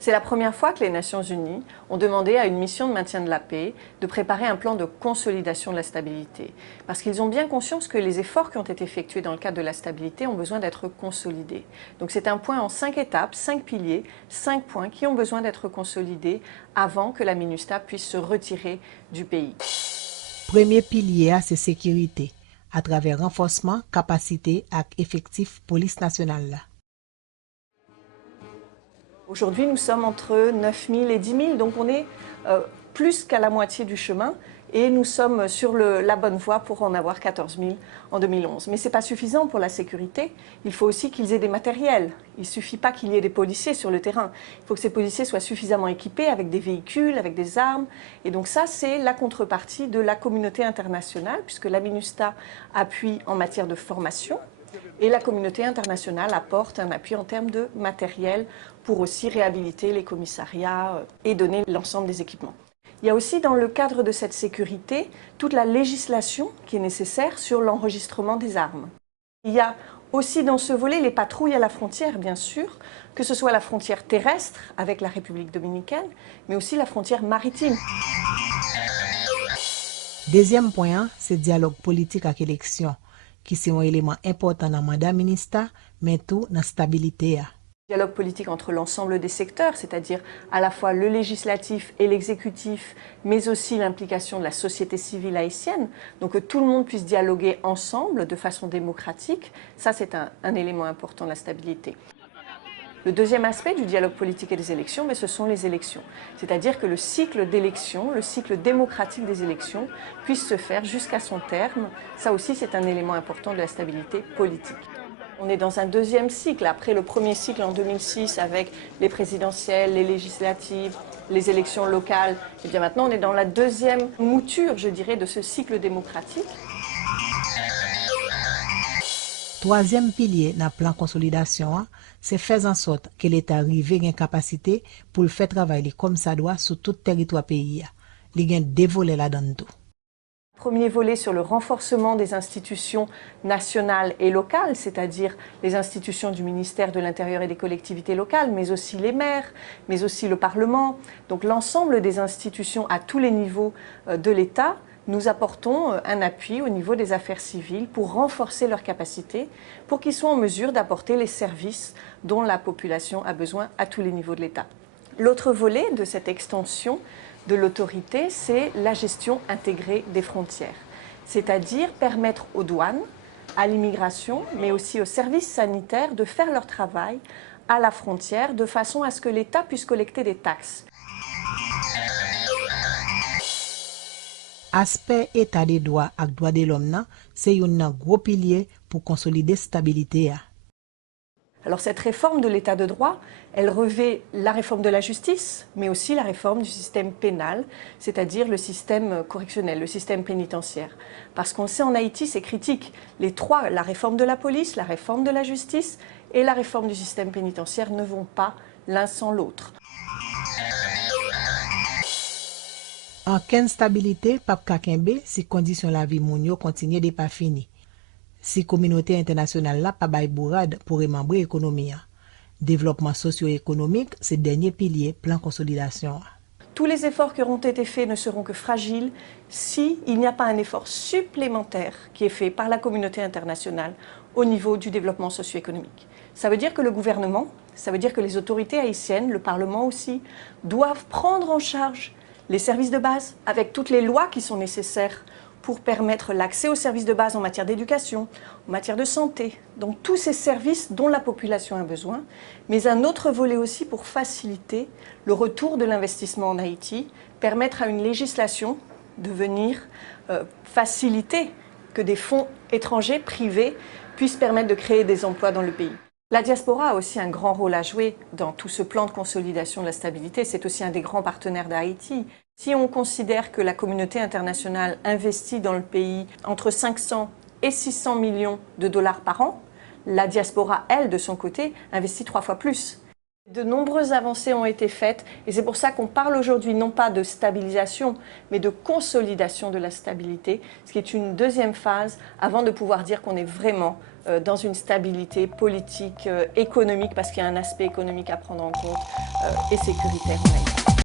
C'est la première fois que les Nations Unies ont demandé à une mission de maintien de la paix de préparer un plan de consolidation de la stabilité. Parce qu'ils ont bien conscience que les efforts qui ont été effectués dans le cadre de la stabilité ont besoin d'être consolidés. Donc c'est un point en 5 étapes, 5 piliers, 5 points qui ont besoin d'être consolidés avant que la MINUSTAH puisse se retirer du pays. Premier pilier, c'est sécurité, à travers renforcement, capacité et effectif police nationale. Aujourd'hui, nous sommes entre 9 000 et 10 000, donc on est plus qu'à la moitié du chemin et nous sommes sur la bonne voie pour en avoir 14 000 en 2011. Mais ce n'est pas suffisant pour la sécurité, il faut aussi qu'ils aient des matériels. Il ne suffit pas qu'il y ait des policiers sur le terrain, il faut que ces policiers soient suffisamment équipés avec des véhicules, avec des armes. Et donc ça, c'est la contrepartie de la communauté internationale, puisque la MINUSTAH appuie en matière de formation. Et la communauté internationale apporte un appui en termes de matériel pour aussi réhabiliter les commissariats et donner l'ensemble des équipements. Il y a aussi dans le cadre de cette sécurité toute la législation qui est nécessaire sur l'enregistrement des armes. Il y a aussi dans ce volet les patrouilles à la frontière, bien sûr, que ce soit la frontière terrestre avec la République dominicaine, mais aussi la frontière maritime. Deuxième point, c'est le dialogue politique avec l'élection, qui est un élément important dans le mandat MINUSTAH, mais tout dans la stabilité. Dialogue politique entre l'ensemble des secteurs, c'est-à-dire à la fois le législatif et l'exécutif, mais aussi l'implication de la société civile haïtienne, donc que tout le monde puisse dialoguer ensemble de façon démocratique, ça c'est un élément important de la stabilité. Le deuxième aspect du dialogue politique et des élections, mais ce sont les élections. C'est-à-dire que le cycle d'élections, le cycle démocratique des élections puisse se faire jusqu'à son terme. Ça aussi, c'est un élément important de la stabilité politique. On est dans un deuxième cycle, après le premier cycle en 2006 avec les présidentielles, les législatives, les élections locales. Et bien maintenant, on est dans la deuxième mouture, je dirais, de ce cycle démocratique. Troisième pilier dans le plan de consolidation, c'est faire en sorte que l'État arrive à une capacité pour le faire travailler comme ça doit sur tout le territoire pays. Il y a des volets là-dedans tout. Premier volet sur le renforcement des institutions nationales et locales, c'est-à-dire les institutions du ministère de l'Intérieur et des collectivités locales, mais aussi les maires, mais aussi le Parlement. Donc l'ensemble des institutions à tous les niveaux de l'État, nous apportons un appui au niveau des affaires civiles pour renforcer leurs capacités, pour qu'ils soient en mesure d'apporter les services dont la population a besoin à tous les niveaux de l'État. L'autre volet de cette extension de l'autorité, c'est la gestion intégrée des frontières, c'est-à-dire permettre aux douanes, à l'immigration, mais aussi aux services sanitaires de faire leur travail à la frontière de façon à ce que l'État puisse collecter des taxes. Aspect état des droits et droits de l'homme, c'est un gros pilier pour consolider la stabilité. Alors cette réforme de l'état de droit, elle revêt la réforme de la justice, mais aussi la réforme du système pénal, c'est-à-dire le système correctionnel, le système pénitentiaire. Parce qu'on sait en Haïti, c'est critique. Les trois, la réforme de la police, la réforme de la justice et la réforme du système pénitentiaire ne vont pas l'un sans l'autre. En cas de stabilité, Pape Kakembe, si conditions la vie mounio continue de pas fini. Si la communauté internationale n'a pas bail bourrade pour remembrer l'économie. Développement socio-économique, c'est le dernier pilier, plan consolidation. Tous les efforts qui auront été faits ne seront que fragiles s'il n'y a pas un effort supplémentaire qui est fait par la communauté internationale au niveau du développement socio-économique. Ça veut dire que le gouvernement, ça veut dire que les autorités haïtiennes, le Parlement aussi, doivent prendre en charge les services de base avec toutes les lois qui sont nécessaires pour permettre l'accès aux services de base en matière d'éducation, en matière de santé, donc tous ces services dont la population a besoin, mais un autre volet aussi pour faciliter le retour de l'investissement en Haïti, permettre à une législation de venir faciliter que des fonds étrangers, privés, puissent permettre de créer des emplois dans le pays. La diaspora a aussi un grand rôle à jouer dans tout ce plan de consolidation de la stabilité. C'est aussi un des grands partenaires d'Haïti. Si on considère que la communauté internationale investit dans le pays entre 500 et 600 millions de dollars par an, la diaspora, elle, de son côté, investit 3 fois plus. De nombreuses avancées ont été faites et c'est pour ça qu'on parle aujourd'hui non pas de stabilisation, mais de consolidation de la stabilité, ce qui est une deuxième phase avant de pouvoir dire qu'on est vraiment dans une stabilité politique, économique, parce qu'il y a un aspect économique à prendre en compte, et sécuritaire en Haïti.